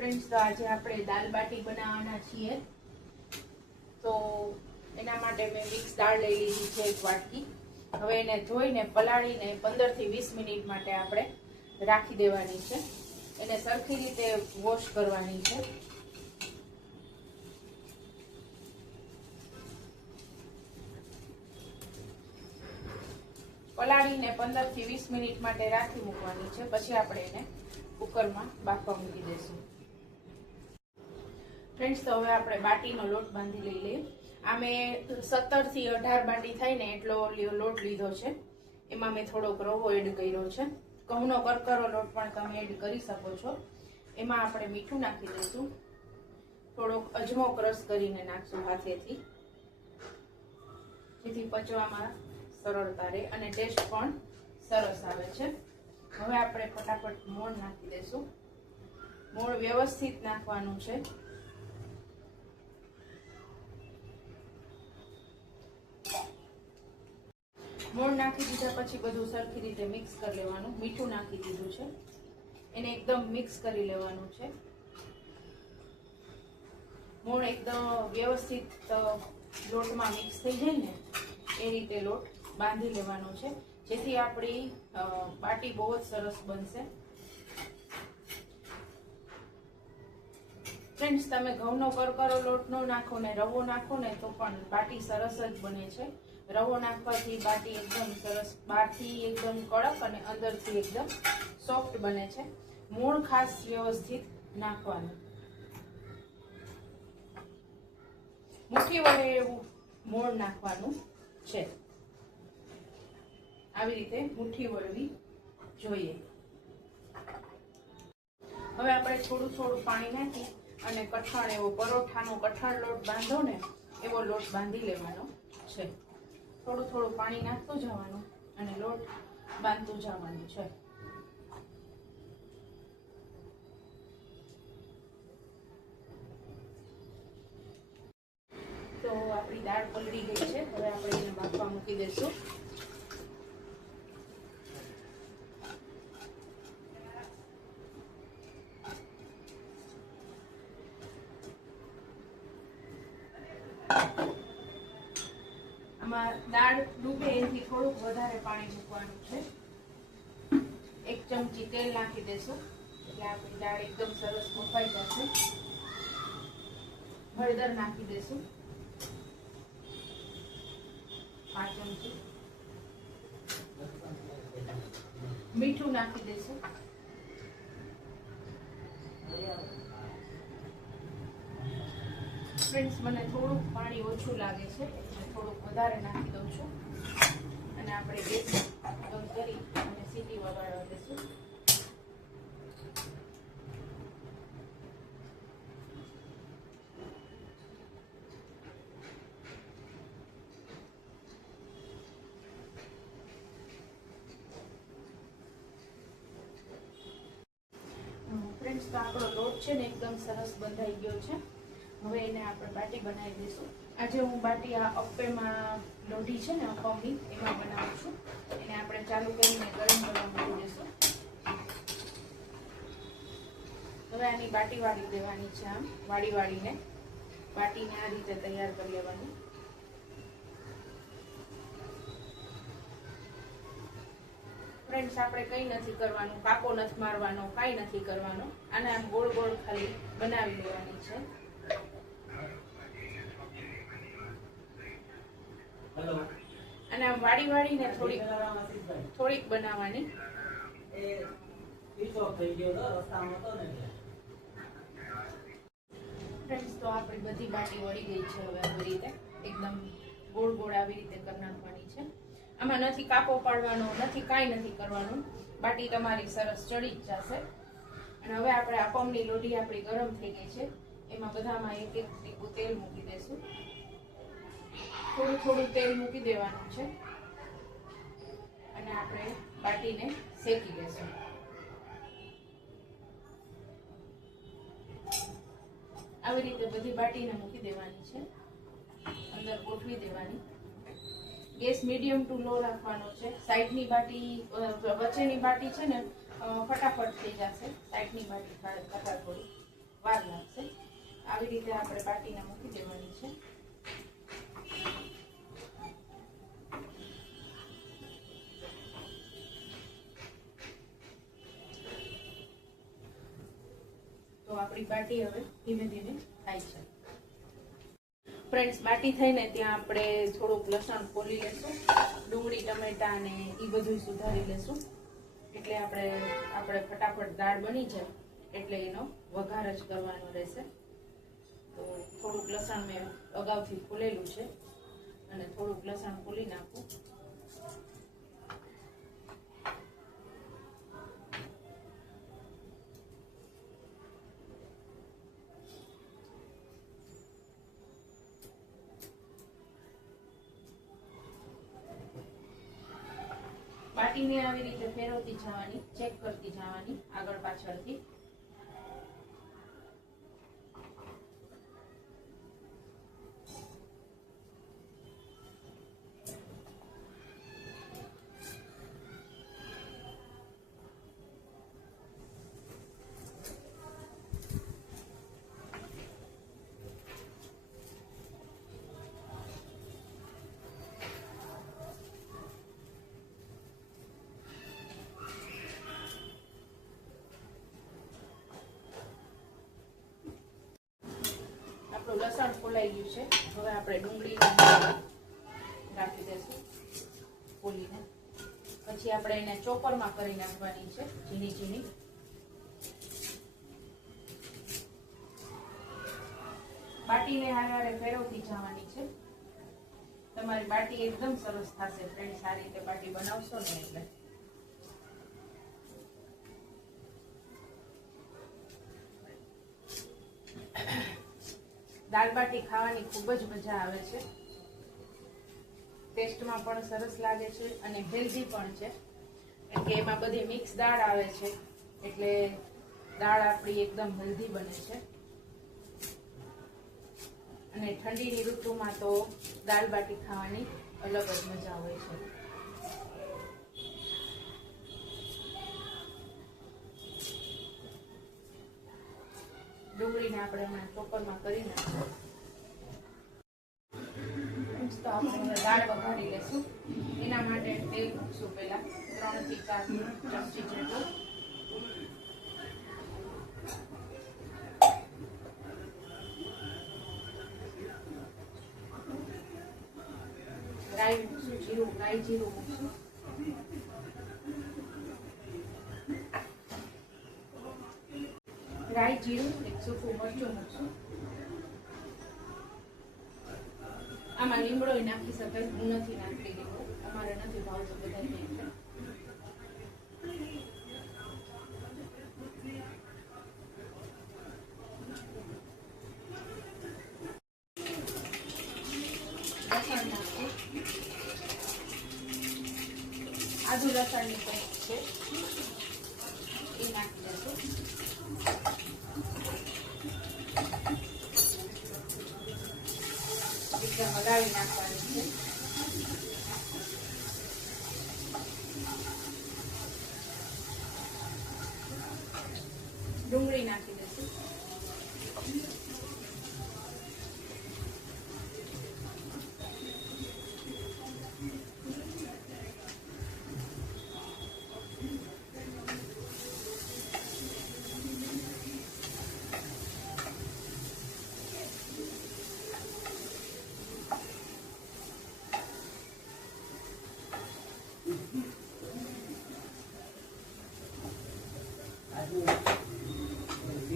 Friends, તો આજે આપણે દાલ બાટી બનાવવાના છીએ. તો એના માટે મેં મિક્સ દાળ લઈ લીધી છે 1 વાટકી. હવે એને ધોઈને પલાળીને 15 થી 20 મિનિટ માટે આપણે રાખી દેવાની છે. એને સરખી રીતે વોશ કરવાની છે. પલાળીને 15 થી 20 મિનિટ માટે રાખી મૂકવાની છે. પછી આપણે એને કુકરમાં બાફવા મૂકી દઈશું. ફ્રેન્ડ્સ, તો હવે આપણે બાટીનો લોટ બાંધી લઈએ. આ મેં 17 થી 18 બાટી થાય ને એટલો લોટ લીધો છે. એમાં મેં થોડોક રવો એડ કર્યો છે. ઘઉંનો કરકરો લોટ પણ તમે એડ કરી શકો છો. એમાં આપણે મીઠું નાખી દઈશું. થોડોક અજમો ક્રશ કરીને નાખશું હાથેથી, જેથી પચવામાં સરળતા રહે અને ટેસ્ટ પણ સરસ આવે છે. હવે આપણે ફટાફટ મોણ નાખી દઈશું. મોણ વ્યવસ્થિત નાખવાનું છે. મોણ નાખી દીધા પછી બધું સરખી રીતે મિક્સ કરી લેવાનું. મીઠું નાખી દીધું છે, એને એકદમ મિક્સ કરી લેવાનું છે. મોણ એકદમ વ્યવસ્થિત લોટમાં મિક્સ થઈ જાય ને એ રીતે લોટ બાંધી લેવાનો છે, જેથી આપણી બાટી બહુ જ સરસ બનશે. ફ્રેન્ડ્સ, તમે ઘઉંનો કરકરો લોટ નો નાખો ને રવો નાખો ને તો પણ બાટી સરસ જ બને છે. રવો નાખવાથી બાટી એકદમ સરસ, બહારથી એકદમ કડક અને અંદરથી એકદમ સોફ્ટ બને છે. મોણ ખાસ વ્યવસ્થિત નાખવાનું. મુઠ્ઠી વડે એવું મોણ નાખવાનું છે. આવી રીતે મુઠ્ઠી વળવી જોઈએ. હવે આપણે થોડું થોડું પાણી નાખી અને કઠણ એવો પરોઠાનો કઠણ લોટ બાંધો ને એવો લોટ બાંધી લેવાનો છે. થોડું થોડું પાણી નાખતું જવાનું અને લોટ બાંધતું જવાનું છે. તો આપણી દાળ પલળી ગઈ છે. હવે આપણે એને બાફવા મૂકી દઈશું. આમાં દાળ ડૂબે એથી થોડુંક વધારે પાણી મૂકવાનું છે. 1 ચમચી તેલ નાખી દેશું એટલે આપણી દાળ એકદમ સરસ બફાઈ જશે. હળદર નાખી દેશું 5 ચમચી. મીઠું નાખી દેશું. ફ્રેન્ડ્સ, મને થોડુંક પાણી ઓછું લાગે છે એટલે થોડુંક વધારે નાખી દઉં છું. અને આપણે ગેસ બંધ કરી અને સીટી વગાડવા દઈશું. ફ્રેન્ડ્સ, તો આપણો લોટ છે ને એકદમ સરસ બંધાઈ ગયો છે. હવે એને આપણે બાટી બનાવી દઈશું. આજે હું બાટી આ અપ્પેમાં લોઢી છે ને અપમની એમાં બનાવું છું. એને આપણે ચાલુ કરીને ગરમ કરવા મૂકી દઈશું. હવે આની બાટી વાળી દેવાની છે. આમ વાળીને બાટીને આ રીતે તૈયાર કરી લેવાની. ફ્રેન્ડ્સ, આપણે કંઈ નથી કરવાનું, કાકો નથી મારવાનો, કાંઈ નથી કરવાનું. આને આમ ગોળ ગોળ ખાલી બનાવી લેવાની છે. અને આમ વાળીને થોડીક બનાવવાની. ફ્રેન્ડ્સ, તો આપણી બધી બાટી વળી ગઈ છે. હવે આવી રીતે એકદમ ગોળ ગોળ આવી રીતે કરી નાખવાની છે. આમાં નથી કાપો પાડવાનો, નથી કાંઈ નથી કરવાનું. બાટી તમારી સરસ ચડી જ જશે. અને હવે આપણે અપમની લોઢી આપણી ગરમ થઈ ગઈ છે. એમાં બધામાં 1-1 ટીપું તેલ મૂકી દઈશું. થોડું થોડું તેલ મૂકી દેવાનું છે અને આપણે બાટીને શેકી દઈશું. આવી રીતે બધી બાટીને મૂકી દેવાની છે, અંદર ગોઠવી દેવાની. ગેસ મીડિયમ ટુ લો રાખવાનો છે. સાઈડની બાટી, વચ્ચેની બાટી છે ને ફટાફટ થઈ જશે. સાઈડની બાટી કરતા થોડી વાર લાગશે. આવી રીતે આપણે બાટીને મૂકી દેવાની છે. તો આપણી બાટી હવે ધીમે ધીમે થાય છે. ફ્રેન્ડ્સ, બાટી થઈને ત્યાં આપણે થોડુંક લસણ ફોલી લેશું, ડુંગળી ટમેટા ને એ બધું સુધારી લેશું. એટલે આપણે ફટાફટ દાળ બની જાય એટલે એનો વઘાર જ કરવાનો રહેશે. તો થોડુંક લસણ મેં અગાઉથી ફોલેલું છે અને થોડુંક લસણ ફોલી નાખું. બાટીને આવી રીતે ફેરવતી જવાની, ચેક કરતી જવાની આગળ પાછળથી. લસણ ફોલાઈ ગયું છે. હવે આપણે ડુંગળી રાખી દઈશું ફોલીને. પછી આપણે એને ચોપરમાં કરી નાખવાની છે, ઝીણી ઝીણી. બાટીને હારે ફેરવતી જવાની છે. તમારી બાટી એકદમ સરસ થશે ફ્રેન્ડ્સ, આ રીતે બાટી બનાવશો ને એટલે. દાળ બાટી ખાવાની ખૂબ જ મજા આવે છે. ટેસ્ટમાં પણ સરસ લાગે છે અને હેલ્ધી પણ છે, કેમ કે એમાં બધી મિક્સ દાળ આવે છે એટલે દાળ આપણી એકદમ હેલ્ધી બને છે. અને ઠંડીની ઋતુમાં તો દાળ બાટી ખાવાની અલગ જ મજા હોય છે. ડુંગળીને આપણે હમણાં ચોપરમાં કરી નાખીશું. તો આપણે દાળ વઘારી લેશું. એના માટે તેલ મૂકશું પહેલા 3 થી 4 ચમચી જેટલું. રાઈ મૂકશું, રાઈ જીરું મૂકશું. રાઈ જીરું, એક સૂકું મરચું મૂકશું. આમાં લીમડો નાખી શકાય, હું નથી નાખતી લીમડો, અમારે નથી ભાવતો બધા એટલે. લસણ નાખું, આદુ લસણની પેસ્ટ છે એ નાખી દઈશું. એકદમ હલાવી નાખવાની છે. ડુંગળી નાખી દઈશું.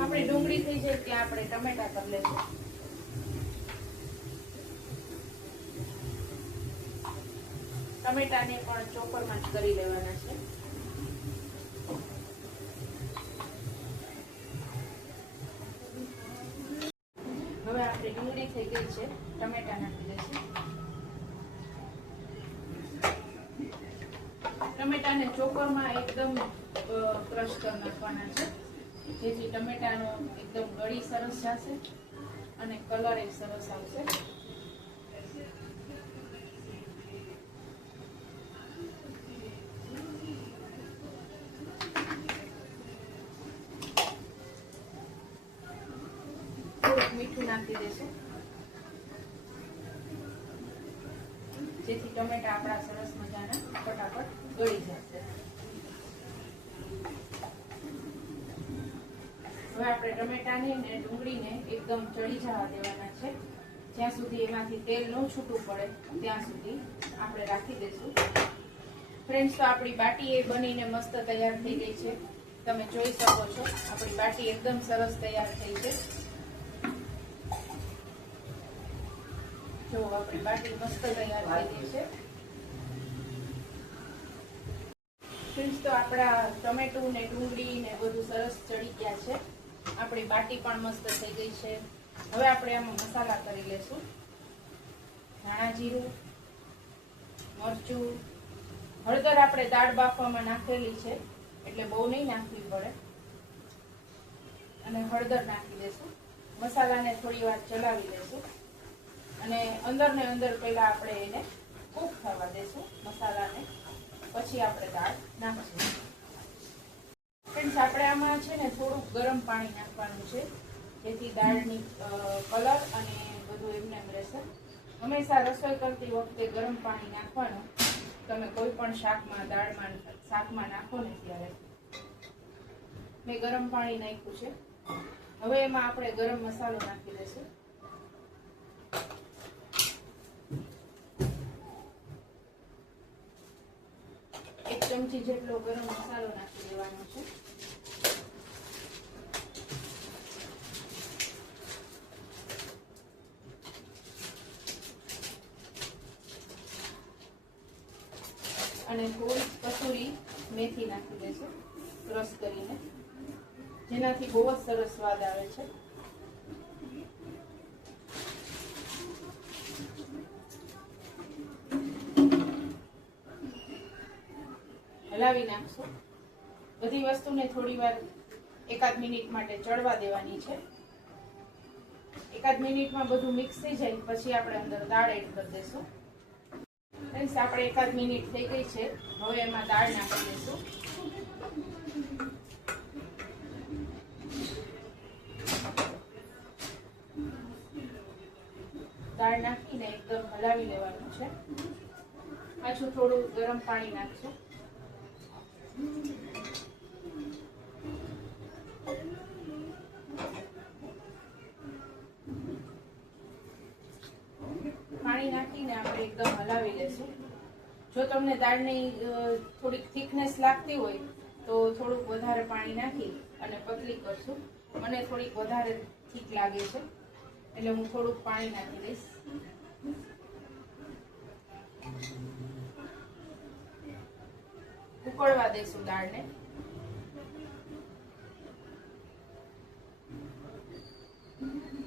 આપણી ડુંગળી થઈ જાય ત્યાં આપણે ટમેટા કરી લેશું. ટમેટાને પણ ચોપરમાં જ કરી લેવાના છે. હવે આપણી ડુંગળી થઈ ગઈ છે, ટમેટા નાખી દઈશું. ટમેટાને ચોપરમાં એકદમ ક્રશ કરી નાખવાના છે, જેથી ટમેટાનો એકદમ ગળી સરસ જશે અને કલર એક સરસ આવશે. મીઠું નાખી દઈશું, જેથી ટમેટા આપણા સરસ મજાના ફટાફટ ગળી જશે. હવે આપણે ટમેટાને ને ડુંગળીને એકદમ ચડી જવા દેવાના છે. જ્યાં સુધી એમાંથી તેલ ન છૂટું પડે ત્યાં સુધી આપણે રાખી દઈશું. ફ્રેન્ડ્સ, તો આપણી બાટી એ બનીને મસ્ત તૈયાર થઈ ગઈ છે. તમે જોઈ શકો છો આપણી બાટી એકદમ સરસ તૈયાર થઈ છે. જો આપણી બાટી મસ્ત તૈયાર થઈ ગઈ છે. ફ્રેન્ડ્સ, તો આપણા ટમેટું ને ડુંગળી ને બધું સરસ ચડી ગયા છે. આપણી બાટી પણ મસ્ત થઈ ગઈ છે. હવે આપણે આમાં મસાલા કરી લેશું. ધાણા જીરું, મરચું, હળદર આપણે દાળ બાફવામાં નાખેલી છે એટલે બહુ નહીં નાખવી પડે. અને હળદર નાખી દેશું. મસાલાને થોડી વાર ચલાવી લેશું અને અંદર ને અંદર પહેલા આપણે એને કૂક થવા દેશું મસાલાને, પછી આપણે દાળ નાખીશું. ફ્રેન્ડ્સ, આપણે આમાં છે ને થોડુંક ગરમ પાણી નાખવાનું છે, જેથી દાળની કલર અને બધું એમને એમ રહેશે. હંમેશા રસોઈ કરતી વખતે ગરમ પાણી નાખવાનું. તમે કોઈ પણ શાકમાં નાખો ને ત્યારે. મેં ગરમ પાણી નાખ્યું છે. હવે એમાં આપણે ગરમ મસાલો નાખી દઈશું. એક ચમચી જેટલો ગરમ મસાલો નાખી દેવાનો છે. અને થોડી કસૂરી મેથી નાખી દઈશું ક્રશ કરીને, જેનાથી બહુ જ સરસ સ્વાદ આવે છે. હલાવી નાખશું. બધી વસ્તુને થોડી વાર એકાદ મિનિટ માટે ચડવા દેવાની છે. એકાદ મિનિટમાં બધું મિક્સ થઈ જાય પછી આપણે અંદર દાળ એડ કરી દઈશું. ફ્રેન્ડ્સ, આપણે એકાદ મિનિટ થઈ ગઈ છે. હવે એમાં દાળ નાખી દઈશું. દાળ નાખીને એકદમ હલાવી લેવાનું છે. પાછું થોડું ગરમ પાણી નાખશું. પાણી નાખીને આપણે એકદમ હલાવી લેશું. જો તમને દાળની થોડીક થિકનેસ લાગતી હોય તો થોડુંક વધારે પાણી નાખી અને પતલી કરશું. મને થોડીક વધારે થીક લાગે છે એટલે હું થોડુંક પાણી નાખી દઈશ. ઉકળવા દઈશું દાળને.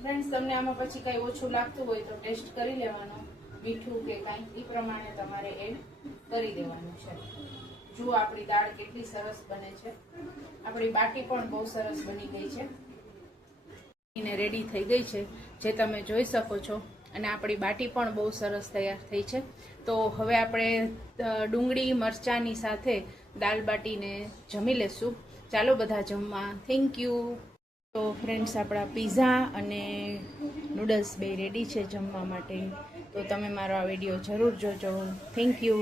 ફ્રેન્ડ્સ, તમને આમાં પછી કઈ ઓછું લાગતું હોય તો ટેસ્ટ કરી લેવાનો, મીઠું કે કઈ એ પ્રમાણે તમારે એડ કરી દેવાનું છે. જુઓ આપણી દાળ કેટલી સરસ બને છે. આપણી બાટી પણ બહુ સરસ બની ગઈ છે. રેડી થઈ ગઈ છે જે તમે જોઈ શકો છો. અને આપણી બાટી પણ બહુ સરસ તૈયાર થઈ છે. તો હવે આપણે ડુંગળી મરચાંની સાથે દાલ બાટીને જમી લેશું. ચાલો બધા જમવા. Thank you. તો ફ્રેન્ડ્સ, આપણા પીઝા અને નૂડલ્સ બે રેડી છે જમવા માટે. તો તમે મારો આ વિડીયો જરૂર જોજો. Thank you.